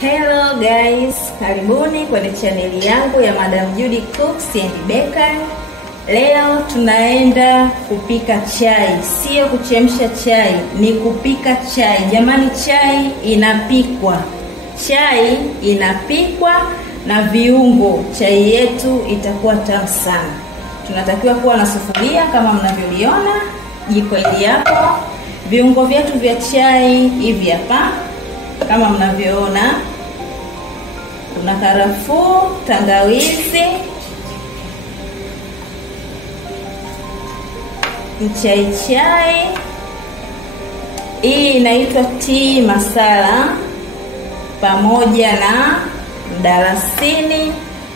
Hello guys, karibuni kwenye chaneli yangu ya Madam Judy Cooks and Bakery. Leo tunaenda kupika chai, sio kuchemsha chai, ni kupika chai. Jamani, chai inapikwa. Chai inapikwa na viungo. Chai yetu itakuwa tamu sana. Tunatakiwa kuwa na sufuria kama mnavyoliona, jiko hili hapo. Viungo vyetu vya chai hivi hapa kama mnavyoona. Kuna karafuu, tangawizi, mchaichai. Hii inaitwa tea masala, pamoja na mdalasini,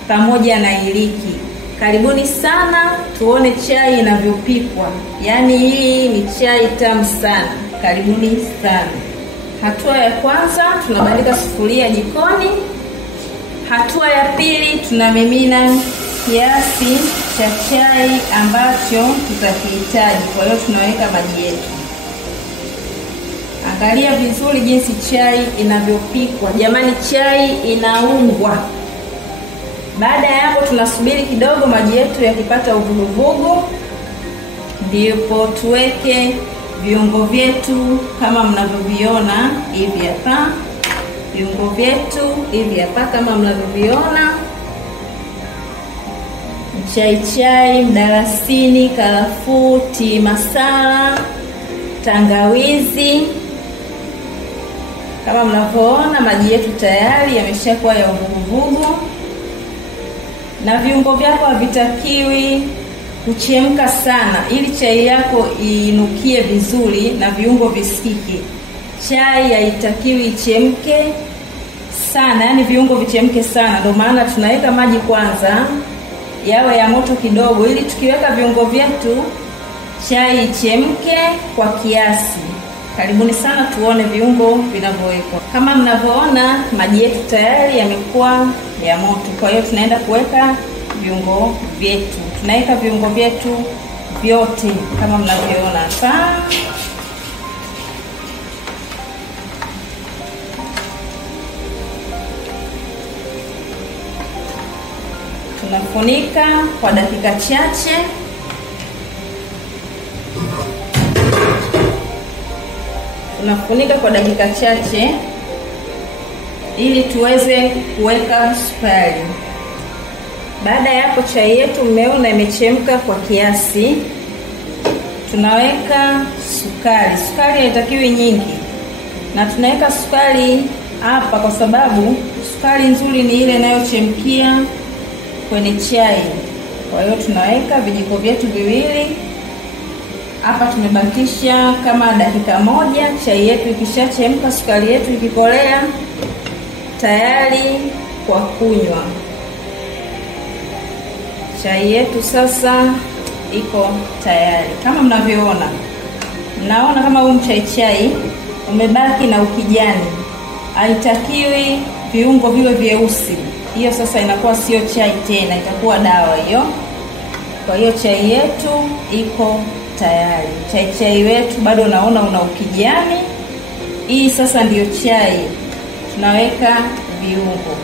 pamoja na iliki. Karibuni sana tuone chai inavyopikwa. Yaani hii ni chai tamu sana. Karibuni sana. Hatua ya kwanza, tunabandika sufuria jikoni. Hatua ya pili, tunamimina kiasi cha chai ambacho tutakihitaji. Kwa hiyo tunaweka maji yetu. Angalia vizuri jinsi chai inavyopikwa. Jamani, chai inaungwa. Baada ya hapo tunasubiri kidogo maji yetu yakipata uvuguvugu, ndipo tuweke viungo vyetu kama mnavyoviona hivi hapa. Viungo vyetu hivi hapa kama mnavyoviona: mchaichai, mdalasini, karafuu, tea masala, tangawizi. Kama mnavyoona maji yetu tayari yameshakuwa ya uvuguvugu. Na viungo vyako havitakiwi kuchemka sana, ili chai yako inukie vizuri na viungo visikike. Chai haitakiwi ichemke sana, yani viungo vichemke sana. Ndio maana tunaweka maji kwanza yawe ya moto kidogo, ili tukiweka viungo vyetu chai ichemke kwa kiasi. Karibuni sana tuone viungo vinavyowekwa. Kama mnavyoona maji yetu tayari yamekuwa ya moto. Kwa hiyo tunaenda kuweka viungo vyetu. Tunaweka viungo vyetu vyote kama mnavyoona hapa. Tunafunika kwa dakika chache. Tunafunika kwa dakika chache ili tuweze kuweka sukari. Baada ya hapo chai yetu mmeona imechemka kwa kiasi. Tunaweka sukari. Sukari haitakiwi nyingi. Na tunaweka sukari hapa kwa sababu sukari nzuri ni ile inayochemkia kwenye chai. Kwa hiyo tunaweka vijiko vyetu viwili. Hapa tumebakisha kama dakika moja. Chai yetu ikishachemka, sukari yetu ikikolea, tayari kwa kunywa. Chai yetu sasa iko tayari. Kama mnavyoona, mnaona kama huu mchaichai umebaki na ukijani. Haitakiwi viungo viwe vyeusi. Hiyo sasa inakuwa sio chai tena, itakuwa dawa hiyo. Kwa hiyo chai yetu iko tayari. Chai wetu bado naona una ukijani. Hii sasa ndiyo chai. Tunaweka viungo.